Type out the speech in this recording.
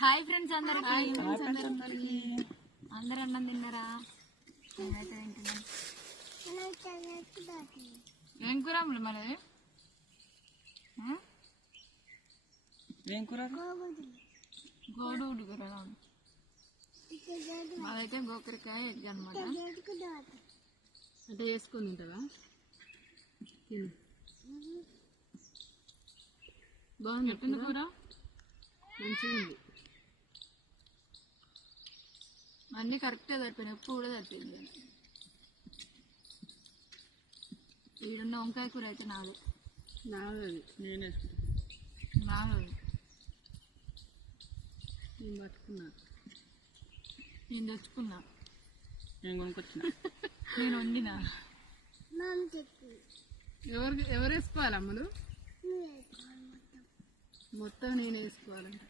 Hi friends అందరికి అందరు అన్నం తిన్నారా? నేనైతే తింటున్నాను. ఏం కూర మరి? ఏం కూర? గోడుగుడ్డు కూర. మాదైతే గోకరకాయ ఎగ్ అనమాట. అంటే వేసుకొని తింటావా? బాగుంది కూర, మంచిగా ఉంది. అన్నీ కరెక్ట్గా సరిపోయినాయి, ఉప్పు కూడా సరిపోయింది. ఈడున్న వంకాయ కూర అయితే నాది అది నేను వేసుకుంటా. నాది నేను పట్టుకున్నా, నేను తెచ్చుకున్నా, నేను కొనుక్కొచ్చిన, నేను వండినా. ఎవరు వేసుకోవాలి అమ్ములు? మొత్తం నేను వేసుకోవాలంట.